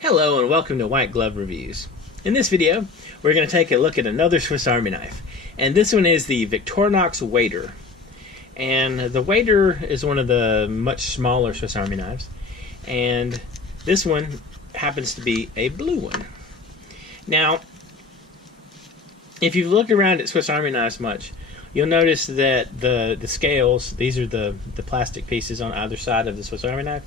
Hello and welcome to White Glove Reviews. In this video, we're going to take a look at another Swiss Army knife. And this one is the Victorinox Wader. And the Wader is one of the much smaller Swiss Army knives. And this one happens to be a blue one. Now, if you've looked around at Swiss Army knives much, you'll notice that the scales, these are the plastic pieces on either side of the Swiss Army knife.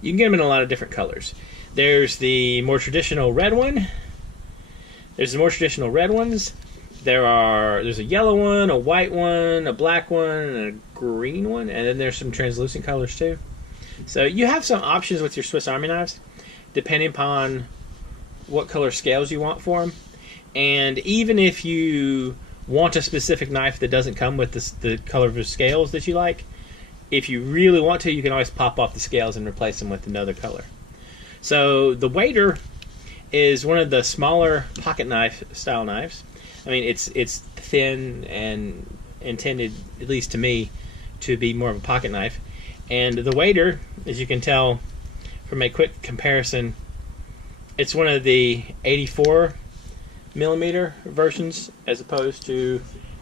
You can get them in a lot of different colors. There's the more traditional red one. There's the more traditional red ones. There's a yellow one, a white one, a black one, and a green one. And then there's some translucent colors too. So you have some options with your Swiss Army knives, depending upon what color scales you want for them. And even if you want a specific knife that doesn't come with the color of the scales that you like, if you really want to, you can always pop off the scales and replace them with another color. So the Wader is one of the smaller pocket knife style knives. I mean, it's thin and intended, at least to me, to be more of a pocket knife. And the Wader, as you can tell from a quick comparison, it's one of the 84 millimeter versions as opposed to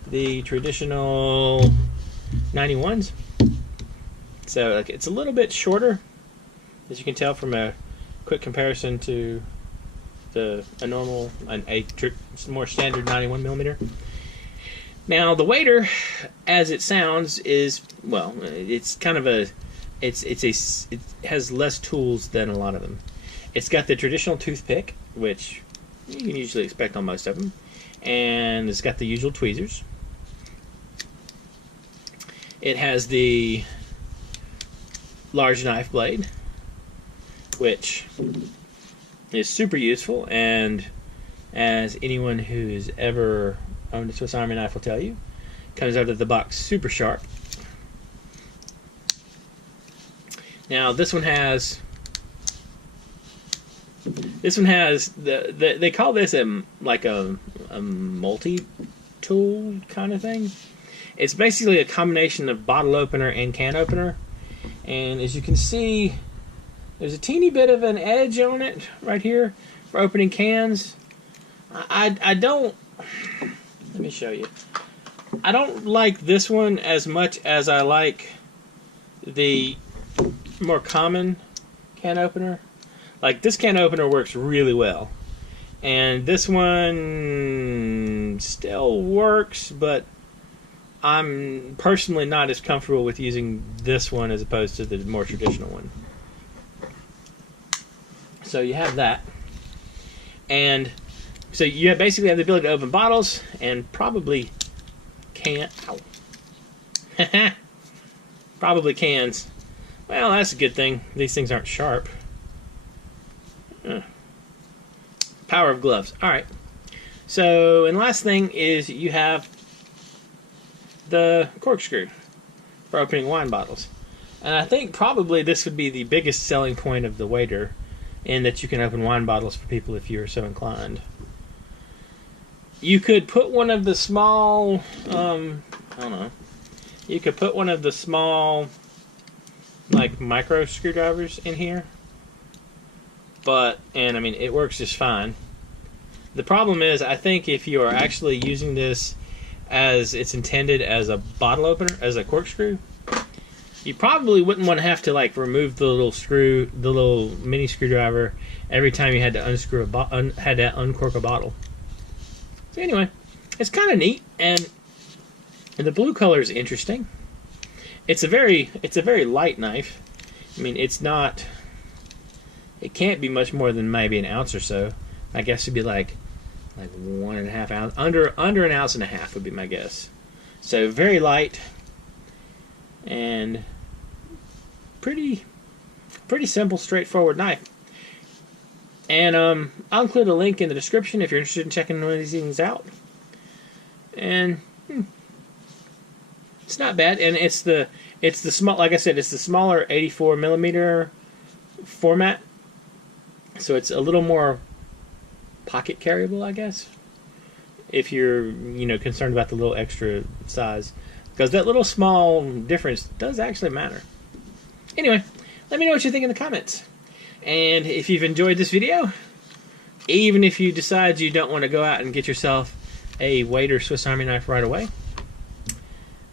the traditional 91s. So it's a little bit shorter, as you can tell from a quick comparison to a more standard 91 millimeter. Now the Wader, as it sounds, is, well, it's kind of it has less tools than a lot of them. It's got the traditional toothpick, which you can usually expect on most of them, and it's got the usual tweezers. It has the large knife blade, which is super useful, and as anyone who's ever owned a Swiss Army knife will tell you, comes out of the box super sharp. Now this one has they call this a multi-tool kind of thing. It's basically a combination of bottle opener and can opener, and as you can see, there's a teeny bit of an edge on it right here for opening cans. I don't, let me show you. I don't like this one as much as I like the more common can opener. Like, this can opener works really well. And this one still works, but I'm personally not as comfortable with using this one as opposed to the more traditional one. So you have that, and so you basically have the ability to open bottles and probably probably cans. Well, that's a good thing. These things aren't sharp. Power of gloves. All right. So, and last thing is you have the corkscrew for opening wine bottles, and I think probably this would be the biggest selling point of the Wader, in that you can open wine bottles for people if you are so inclined. You could put one of the small, I don't know, you could put one of the small, like, micro screwdrivers in here, and I mean, it works just fine. The problem is, I think if you are actually using this as it's intended as a bottle opener, as a corkscrew, you probably wouldn't want to have to, like, remove the little mini screwdriver every time you had to unscrew uncork a bottle. So anyway, it's kind of neat, and the blue color is interesting. It's a very light knife. I mean, it can't be much more than maybe an ounce or so. I guess it'd be like 1.5 ounce, under an ounce and a half would be my guess. So very light. And pretty simple, straightforward knife. And I'll include a link in the description if you're interested in checking one of these things out. And it's not bad. And it's the small, like I said, it's the smaller 84 millimeter format. So it's a little more pocket carryable, I guess, if you're concerned about the little extra size. Because that little small difference does actually matter. Anyway, let me know what you think in the comments. And if you've enjoyed this video, even if you decide you don't want to go out and get yourself a Wader Swiss Army knife right away,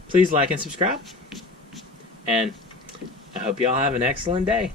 please like and subscribe. And I hope you all have an excellent day.